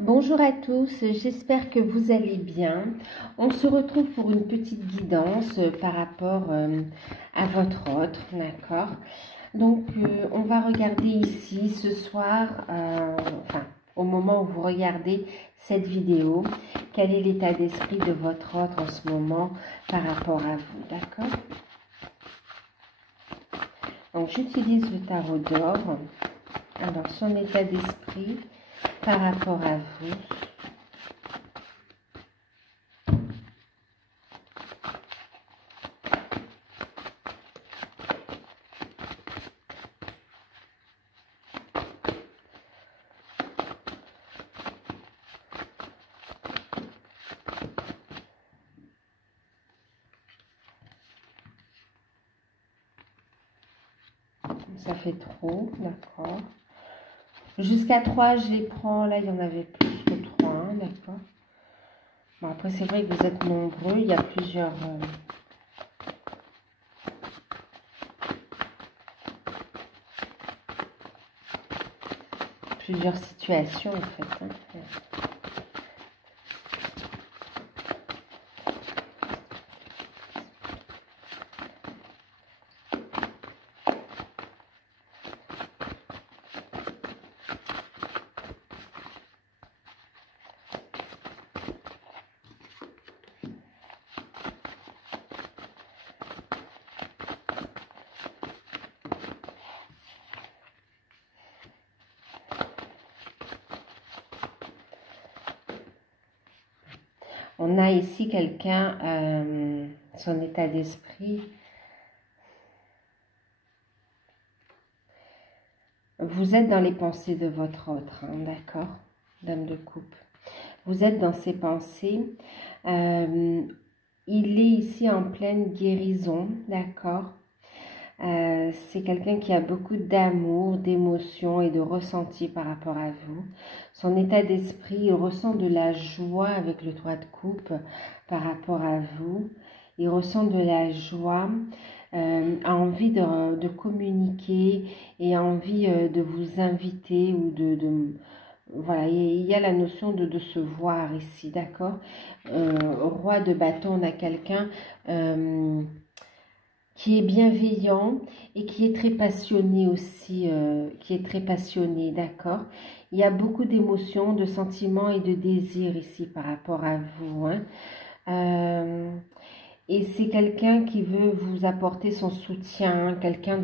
Bonjour à tous, j'espère que vous allez bien. On se retrouve pour une petite guidance par rapport à votre autre, d'accord? Donc, on va regarder ici ce soir, au moment où vous regardez cette vidéo, quel est l'état d'esprit de votre autre en ce moment par rapport à vous, d'accord? Donc, j'utilise le tarot d'or. Alors, son état d'esprit par rapport à vous. Ça fait trop, d'accord. Jusqu'à 3, je les prends. Là, il y en avait plus que 3, hein, d'accord. Bon, après, c'est vrai que vous êtes nombreux. Il y a plusieurs situations, en fait. Hein. On a ici quelqu'un, son état d'esprit. Vous êtes dans les pensées de votre autre, hein, d'accord, dame de coupe. Vous êtes dans ses pensées. Il est ici en pleine guérison, d'accord. C'est quelqu'un qui a beaucoup d'amour, d'émotions et de ressenti par rapport à vous. Son état d'esprit, il ressent de la joie avec le 3 de coupe par rapport à vous. Il ressent de la joie, a envie de communiquer et a envie de vous inviter ou voilà, il y a la notion de se voir ici, d'accord. Roi de bâton, on a quelqu'un qui est bienveillant et qui est très passionné aussi, d'accord. Il y a beaucoup d'émotions, de sentiments et de désirs ici par rapport à vous, hein. Et c'est quelqu'un qui veut vous apporter son soutien, quelqu'un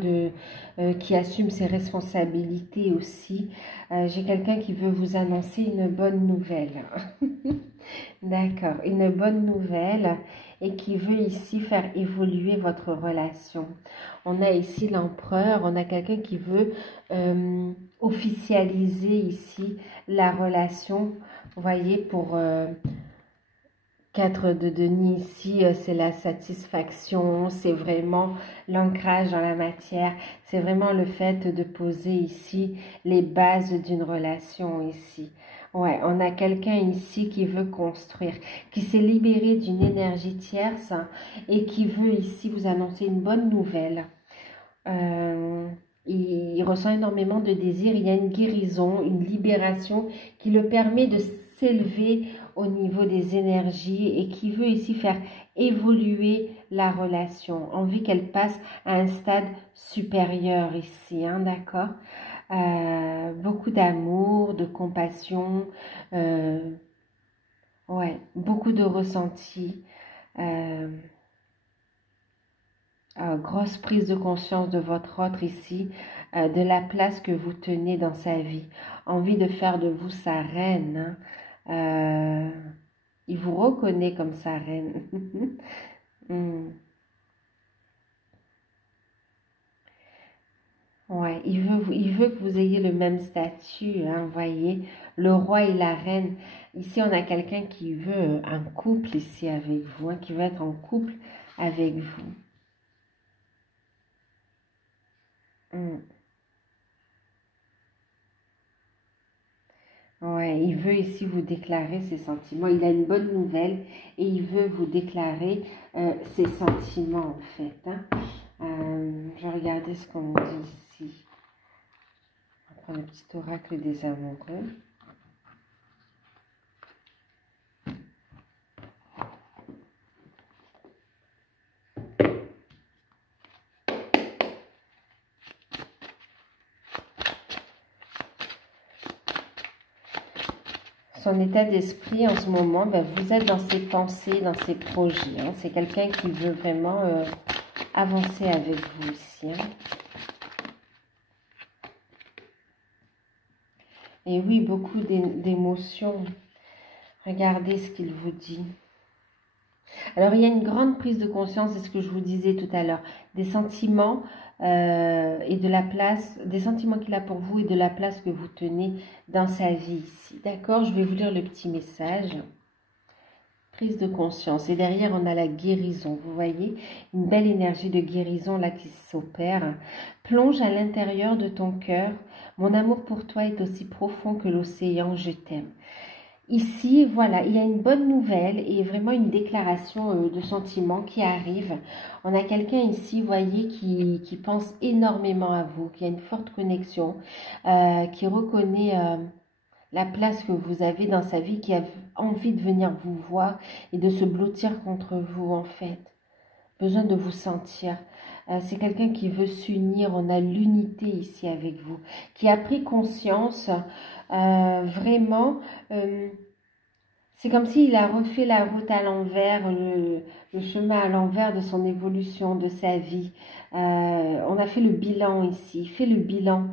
qui assume ses responsabilités aussi. J'ai quelqu'un qui veut vous annoncer une bonne nouvelle. D'accord, une bonne nouvelle et qui veut ici faire évoluer votre relation. On a ici l'empereur, on a quelqu'un qui veut officialiser ici la relation. Vous voyez, pour 4 de denier ici, c'est la satisfaction, c'est vraiment l'ancrage dans la matière, c'est vraiment le fait de poser ici les bases d'une relation ici. Ouais, on a quelqu'un ici qui veut construire, qui s'est libéré d'une énergie tierce et qui veut ici vous annoncer une bonne nouvelle. Il ressent énormément de désir, il y a une guérison, une libération qui le permet de s'élever au niveau des énergies et qui veut ici faire évoluer la relation, envie qu'elle passe à un stade supérieur ici, hein, d'accord. Beaucoup d'amour, de compassion, ouais, beaucoup de ressenti, grosse prise de conscience de votre autre ici, de la place que vous tenez dans sa vie, envie de faire de vous sa reine, hein. Il vous reconnaît comme sa reine. Ouais, il veut que vous ayez le même statut, hein, vous voyez, le roi et la reine. Ici, on a quelqu'un qui veut un couple ici avec vous, hein, qui veut être en couple avec vous. Ouais, il veut ici vous déclarer ses sentiments. Il a une bonne nouvelle et il veut vous déclarer ses sentiments en fait, hein. Je vais regarder ce qu'on dit ici. On va prendre le petit oracle des amoureux. son état d'esprit en ce moment, ben, vous êtes dans ses pensées, dans ses projets. Hein. C'est quelqu'un qui veut vraiment avancer avec vous ici. Hein. Et oui, beaucoup d'émotions. Regardez ce qu'il vous dit. Alors, il y a une grande prise de conscience, c'est ce que je vous disais tout à l'heure, des sentiments et de la place, des sentiments qu'il a pour vous et de la place que vous tenez dans sa vie ici. D'accord? Je vais vous lire le petit message. Prise de conscience. Et derrière, on a la guérison. Vous voyez, une belle énergie de guérison là qui s'opère. Plonge à l'intérieur de ton cœur. Mon amour pour toi est aussi profond que l'océan. Je t'aime. Ici, voilà, il y a une bonne nouvelle et vraiment une déclaration de sentiments qui arrive. On a quelqu'un ici, vous voyez, qui pense énormément à vous, qui a une forte connexion, qui reconnaît la place que vous avez dans sa vie, qui a envie de venir vous voir et de se blottir contre vous, en fait. Besoin de vous sentir. C'est quelqu'un qui veut s'unir, on a l'unité ici avec vous, qui a pris conscience vraiment, c'est comme s'il a refait la route à l'envers, le chemin à l'envers de son évolution, de sa vie. On a fait le bilan ici, il fait le bilan.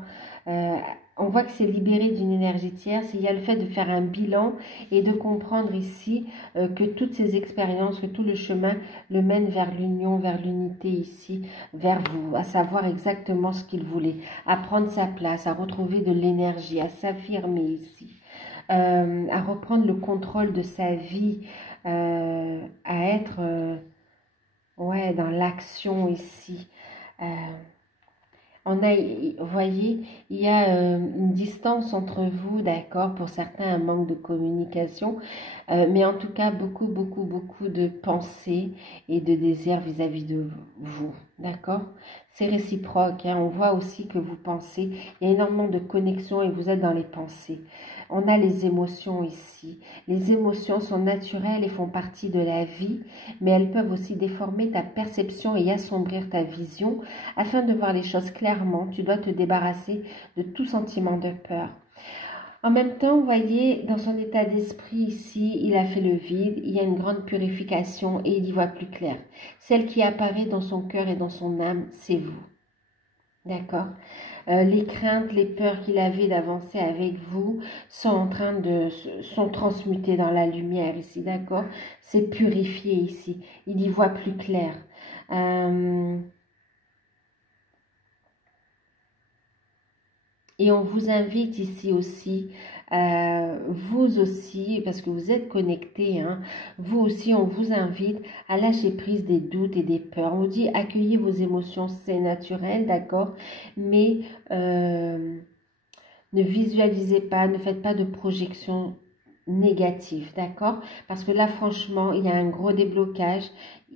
On voit que c'est libéré d'une énergie tierce. Il y a le fait de faire un bilan et de comprendre ici que toutes ces expériences, que tout le chemin le mène vers l'union, vers l'unité ici, vers vous, à savoir exactement ce qu'il voulait, à prendre sa place, à retrouver de l'énergie, à s'affirmer ici, à reprendre le contrôle de sa vie, à être ouais, dans l'action ici. On a, vous voyez, il y a une distance entre vous, d'accord, pour certains un manque de communication, mais en tout cas beaucoup de pensées et de désirs vis-à-vis de vous, d'accord. C'est réciproque, hein. On voit aussi que vous pensez, il y a énormément de connexions et vous êtes dans les pensées. On a les émotions ici. Les émotions sont naturelles et font partie de la vie, mais elles peuvent aussi déformer ta perception et assombrir ta vision. Afin de voir les choses clairement, tu dois te débarrasser de tout sentiment de peur. En même temps, vous voyez, dans son état d'esprit ici, il a fait le vide, il y a une grande purification et il y voit plus clair. Celle qui apparaît dans son cœur et dans son âme, c'est vous. D'accord? Les craintes, les peurs qu'il avait d'avancer avec vous sont en train de sont transmutées dans la lumière ici, d'accord? C'est purifié ici. Il y voit plus clair. Et on vous invite ici aussi, vous aussi, parce que vous êtes connectés, hein, vous aussi, on vous invite à lâcher prise des doutes et des peurs. On vous dit, accueillez vos émotions, c'est naturel, d'accord, mais ne visualisez pas, ne faites pas de projection négative, d'accord? Parce que là, franchement, il y a un gros déblocage.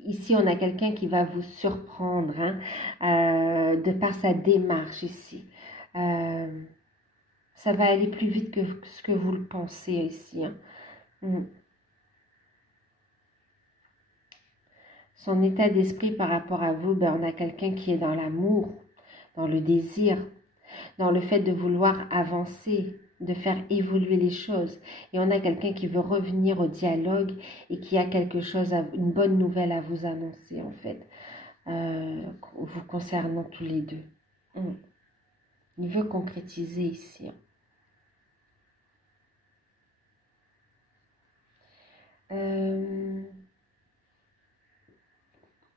Ici, on a quelqu'un qui va vous surprendre, hein, de par sa démarche ici. Ça va aller plus vite que ce que vous le pensez ici. Hein. Son état d'esprit par rapport à vous, ben, on a quelqu'un qui est dans l'amour, dans le désir, dans le fait de vouloir avancer, de faire évoluer les choses. Et on a quelqu'un qui veut revenir au dialogue et qui a quelque chose, une bonne nouvelle à vous annoncer en fait, vous concernant tous les deux. Il veut concrétiser ici.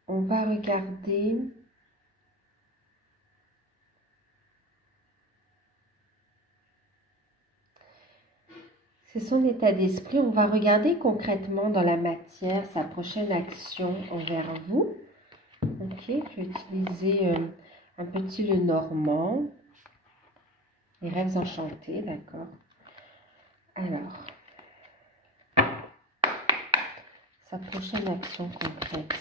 On va regarder. C'est son état d'esprit. On va regarder concrètement dans la matière sa prochaine action envers vous. Ok, je vais utiliser un petit Lenormand. Les rêves enchantés, d'accord. Alors, sa prochaine action concrète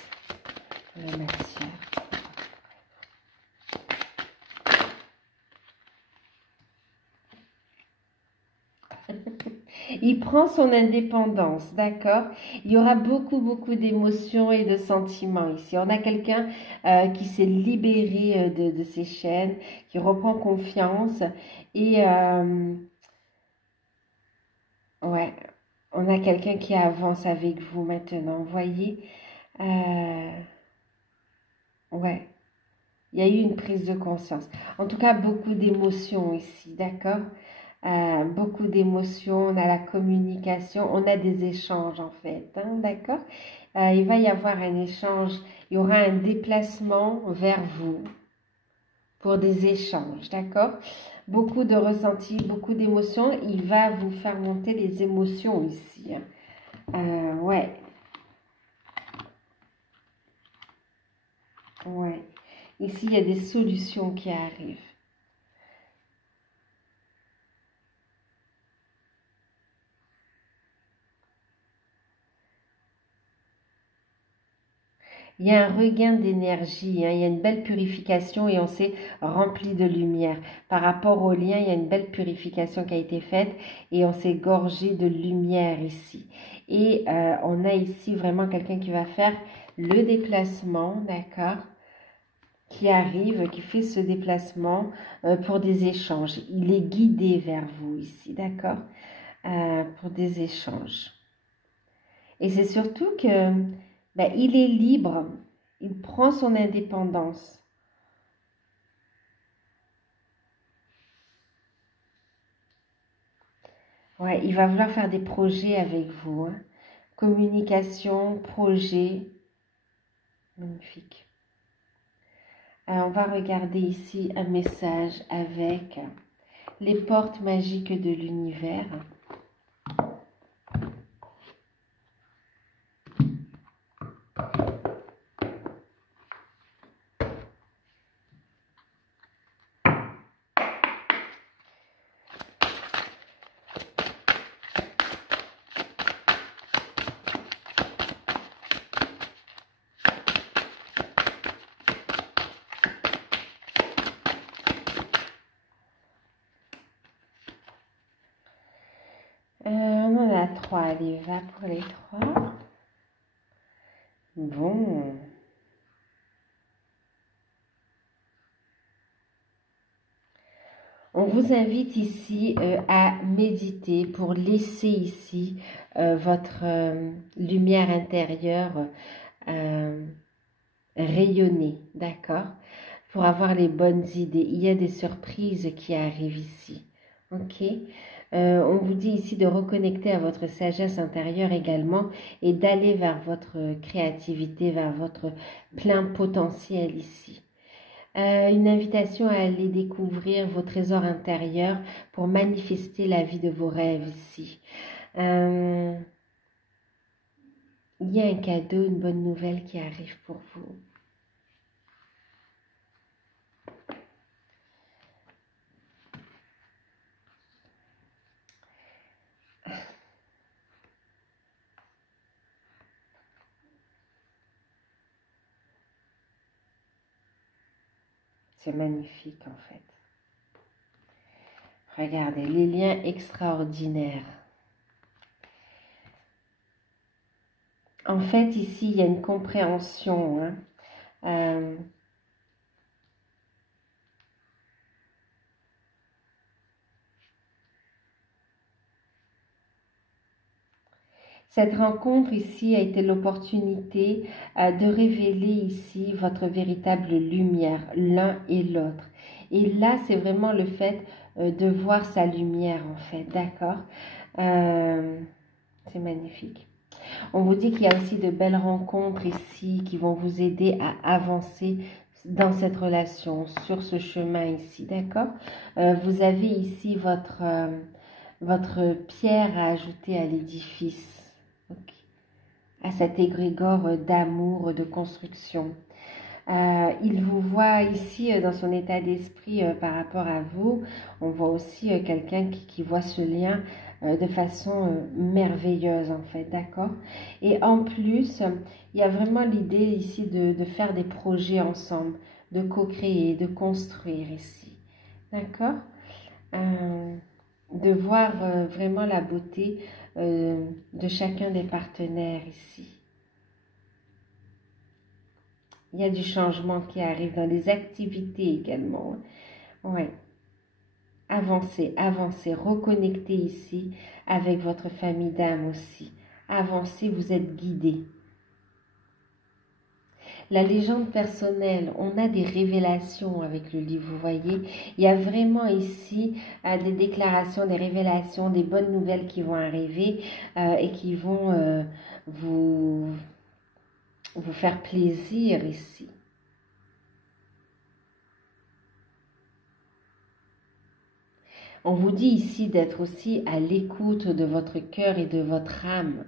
dans la matière. Il prend son indépendance, d'accord? Il y aura beaucoup d'émotions et de sentiments ici. On a quelqu'un qui s'est libéré de ses chaînes, qui reprend confiance et Ouais, on a quelqu'un qui avance avec vous maintenant, vous voyez? Ouais, il y a eu une prise de conscience. En tout cas, beaucoup d'émotions ici, d'accord? Beaucoup d'émotions, on a la communication, on a des échanges en fait, hein, d'accord? Il va y avoir un échange, il y aura un déplacement vers vous pour des échanges, d'accord? Beaucoup de ressentis, beaucoup d'émotions, il va vous faire monter les émotions ici, hein. Ouais, ouais. Ici, il y a des solutions qui arrivent. Il y a un regain d'énergie, hein, il y a une belle purification et on s'est rempli de lumière. Par rapport au lien, il y a une belle purification qui a été faite et on s'est gorgé de lumière ici. Et on a ici vraiment quelqu'un qui va faire le déplacement, d'accord? Qui arrive, qui fait ce déplacement pour des échanges. Il est guidé vers vous ici, d'accord? Pour des échanges. Et c'est surtout que ben, il est libre, il prend son indépendance. Ouais, il va vouloir faire des projets avec vous, hein. Communication, projet, magnifique. On va regarder ici un message avec les portes magiques de l'univers. On en a trois, allez, va pour les trois. Bon. On vous invite ici à méditer pour laisser ici votre lumière intérieure rayonner, d'accord? Pour avoir les bonnes idées. Il y a des surprises qui arrivent ici, ok? On vous dit ici de reconnecter à votre sagesse intérieure également et d'aller vers votre créativité, vers votre plein potentiel ici. Une invitation à aller découvrir vos trésors intérieurs pour manifester la vie de vos rêves ici. Il y a un cadeau, une bonne nouvelle qui arrive pour vous. C'est magnifique en fait. Regardez, les liens extraordinaires. En fait, ici, il y a une compréhension, hein. Cette rencontre ici a été l'opportunité de révéler ici votre véritable lumière, l'un et l'autre. Et là, c'est vraiment le fait de voir sa lumière, en fait, d'accord? C'est magnifique. On vous dit qu'il y a aussi de belles rencontres ici qui vont vous aider à avancer dans cette relation, sur ce chemin ici, d'accord? Vous avez ici votre pierre à ajouter à l'édifice. Okay. À cet égrégore d'amour, de construction. Il vous voit ici dans son état d'esprit par rapport à vous. On voit aussi quelqu'un qui voit ce lien de façon merveilleuse en fait, d'accord? Et en plus, il y a vraiment l'idée ici de faire des projets ensemble, de co-créer, de construire ici, d'accord? De voir vraiment la beauté de chacun des partenaires ici. Il y a du changement qui arrive dans les activités également. Ouais. Avancez, avancez, reconnectez ici avec votre famille d'âme aussi. Avancez, vous êtes guidés. La légende personnelle, on a des révélations avec le livre, vous voyez. Il y a vraiment ici des déclarations, des révélations, des bonnes nouvelles qui vont arriver et qui vont vous faire plaisir ici. On vous dit ici d'être aussi à l'écoute de votre cœur et de votre âme,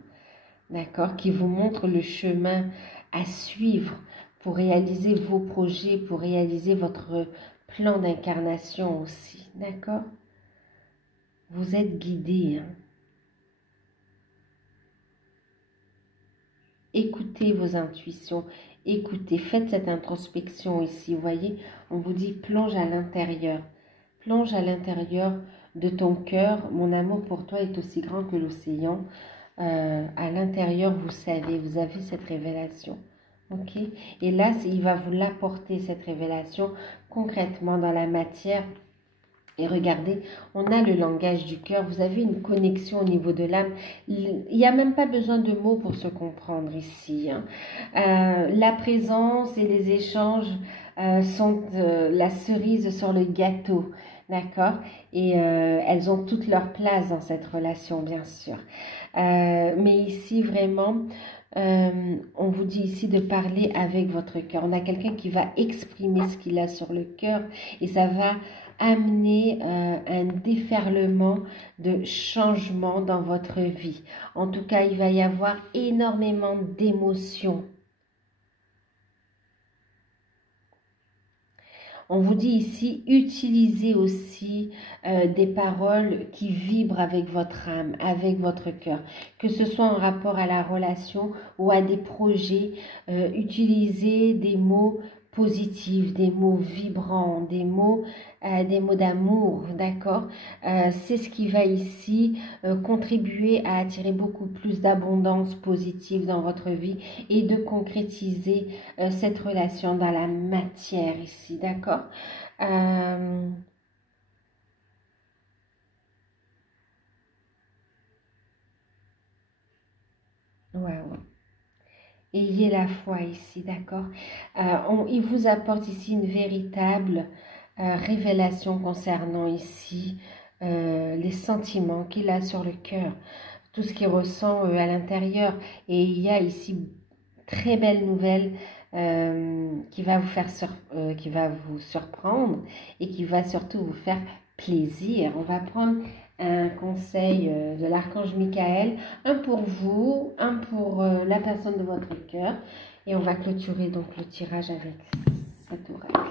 d'accord, qui vous montre le chemin à suivre pour réaliser vos projets, pour réaliser votre plan d'incarnation aussi, d'accord? Vous êtes guidés. Hein? Écoutez vos intuitions, écoutez, faites cette introspection ici, vous voyez, on vous dit plonge à l'intérieur de ton cœur, mon amour pour toi est aussi grand que l'océan. À l'intérieur, vous savez, vous avez cette révélation. Ok? Et là, il va vous l'apporter, cette révélation, concrètement dans la matière. Et regardez, on a le langage du cœur. Vous avez une connexion au niveau de l'âme. Il n'y a même pas besoin de mots pour se comprendre ici. Hein. La présence et les échanges sont la cerise sur le gâteau. D'accord? Et elles ont toute leur place dans cette relation, bien sûr. Mais ici, vraiment, on vous dit ici de parler avec votre cœur. On a quelqu'un qui va exprimer ce qu'il a sur le cœur et ça va amener un déferlement de changement dans votre vie. En tout cas, il va y avoir énormément d'émotions. On vous dit ici, utilisez aussi des paroles qui vibrent avec votre âme, avec votre cœur. Que ce soit en rapport à la relation ou à des projets, utilisez des mots positifs, des mots vibrants, des mots d'amour, d'accord? C'est ce qui va ici contribuer à attirer beaucoup plus d'abondance positive dans votre vie et de concrétiser cette relation dans la matière ici, d'accord? Waouh. Ayez la foi ici, d'accord? Il vous apporte ici une véritable révélation concernant ici les sentiments qu'il a sur le cœur, tout ce qu'il ressent à l'intérieur. Et il y a ici très belle nouvelle qui va vous surprendre et qui va surtout vous faire plaisir. On va prendre un conseil de l'archange Michael, un pour vous, un pour la personne de votre cœur, et on va clôturer donc le tirage avec cet oracle.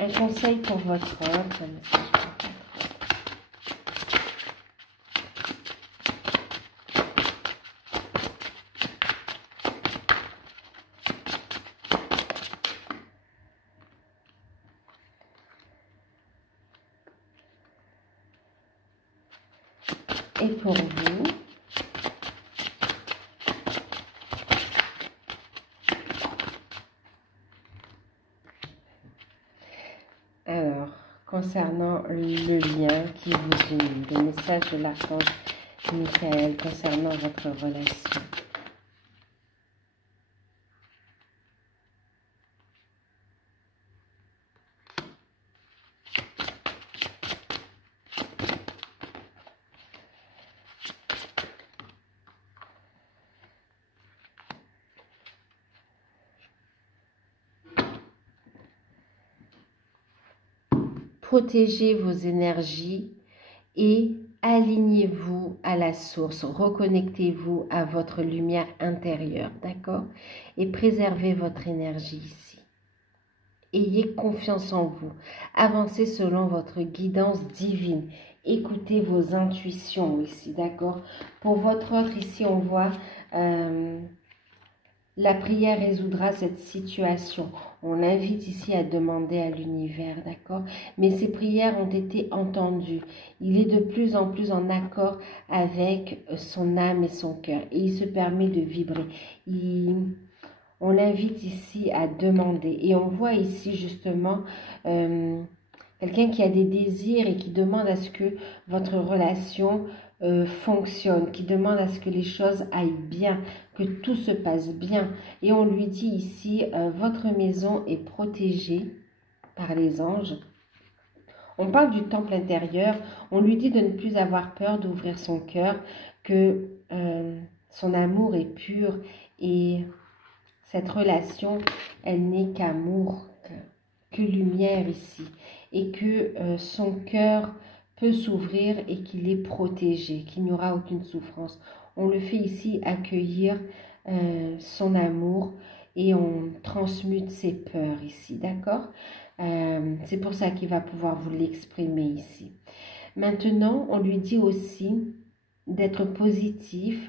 Un conseil pour votre œuvre, et pour vous. Alors, concernant le lien qui vous unit, le message de l'archange Michael concernant votre relation. Protégez vos énergies et alignez-vous à la source. Reconnectez-vous à votre lumière intérieure, d'accord? Et préservez votre énergie ici. Ayez confiance en vous. Avancez selon votre guidance divine. Écoutez vos intuitions ici, d'accord? Pour votre autre, ici, on voit La prière résoudra cette situation. On l'invite ici à demander à l'univers, d'accord? Mais ces prières ont été entendues. Il est de plus en plus en accord avec son âme et son cœur. Et il se permet de vibrer. On l'invite ici à demander. Et on voit ici justement quelqu'un qui a des désirs et qui demande à ce que votre relation fonctionne, qui demande à ce que les choses aillent bien, que tout se passe bien. Et on lui dit ici, votre maison est protégée par les anges. On parle du temple intérieur. On lui dit de ne plus avoir peur d'ouvrir son cœur, que son amour est pur et cette relation, elle n'est qu'amour, que lumière ici. Et que son cœur peut s'ouvrir et qu'il est protégé, qu'il n'y aura aucune souffrance. On le fait ici accueillir son amour et on transmute ses peurs ici, d'accord? C'est pour ça qu'il va pouvoir vous l'exprimer ici. Maintenant, on lui dit aussi d'être positif,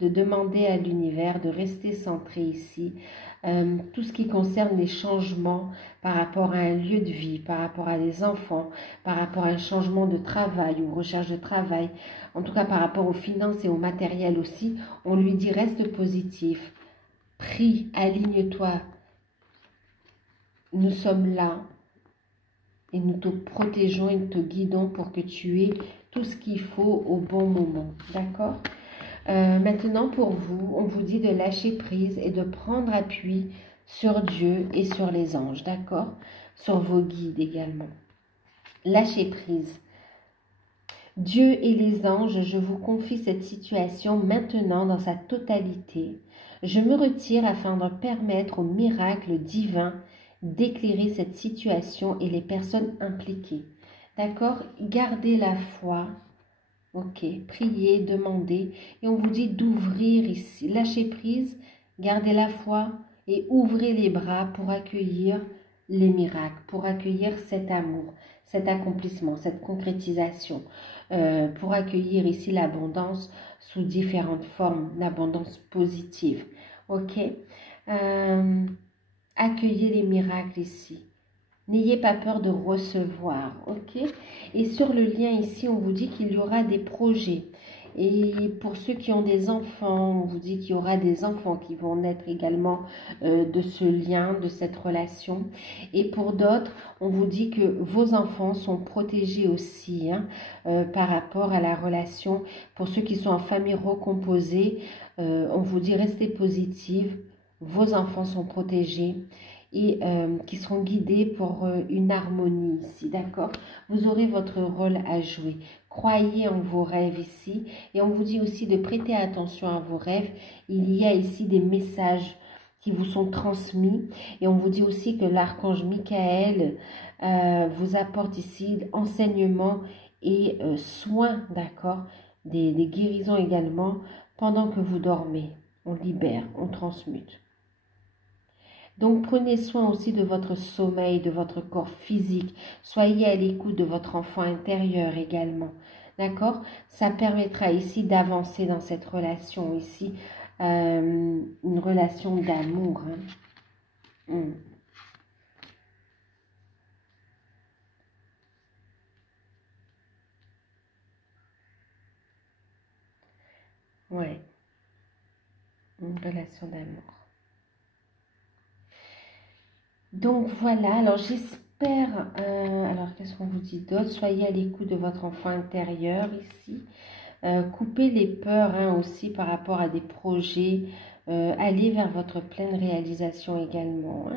de demander à l'univers de rester centré ici. Tout ce qui concerne les changements par rapport à un lieu de vie, par rapport à des enfants, par rapport à un changement de travail ou recherche de travail, en tout cas par rapport aux finances et au matériel aussi, on lui dit reste positif, prie, aligne-toi, nous sommes là et nous te protégeons et nous te guidons pour que tu aies tout ce qu'il faut au bon moment, d'accord? Maintenant, pour vous, on vous dit de lâcher prise et de prendre appui sur Dieu et sur les anges, d'accord? Sur vos guides également. Lâchez prise. Dieu et les anges, je vous confie cette situation maintenant dans sa totalité. Je me retire afin de permettre au miracle divin d'éclairer cette situation et les personnes impliquées. D'accord? Gardez la foi. Ok, priez, demandez, et on vous dit d'ouvrir ici, lâchez prise, gardez la foi et ouvrez les bras pour accueillir les miracles, pour accueillir cet amour, cet accomplissement, cette concrétisation, pour accueillir ici l'abondance sous différentes formes, l'abondance positive. Ok, accueillez les miracles ici. N'ayez pas peur de recevoir, ok? Et sur le lien ici, on vous dit qu'il y aura des projets. Et pour ceux qui ont des enfants, on vous dit qu'il y aura des enfants qui vont naître également de ce lien, de cette relation. Et pour d'autres, on vous dit que vos enfants sont protégés aussi hein, par rapport à la relation. Pour ceux qui sont en famille recomposée, on vous dit restez positive, vos enfants sont protégés et qui seront guidés pour une harmonie ici, d'accord? Vous aurez votre rôle à jouer. Croyez en vos rêves ici et on vous dit aussi de prêter attention à vos rêves. Il y a ici des messages qui vous sont transmis et on vous dit aussi que l'archange Michael vous apporte ici enseignement et soins, d'accord? Des guérisons également pendant que vous dormez. On libère, on transmute. Donc, prenez soin aussi de votre sommeil, de votre corps physique. Soyez à l'écoute de votre enfant intérieur également. D'accord? Ça permettra ici d'avancer dans cette relation ici. Une relation d'amour. Hein. Ouais. Une relation d'amour. Donc voilà, alors j'espère, alors qu'est-ce qu'on vous dit d'autre? Soyez à l'écoute de votre enfant intérieur ici. Coupez les peurs hein, aussi par rapport à des projets. Allez vers votre pleine réalisation également.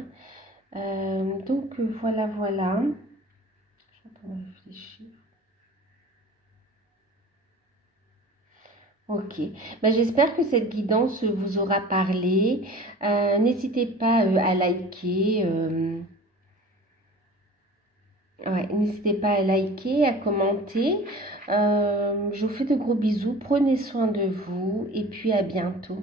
Hein. Donc voilà, voilà. Je suis en train de réfléchir. Ok, j'espère que cette guidance vous aura parlé. N'hésitez pas à liker. N'hésitez pas à liker, à commenter. Je vous fais de gros bisous. Prenez soin de vous et puis à bientôt.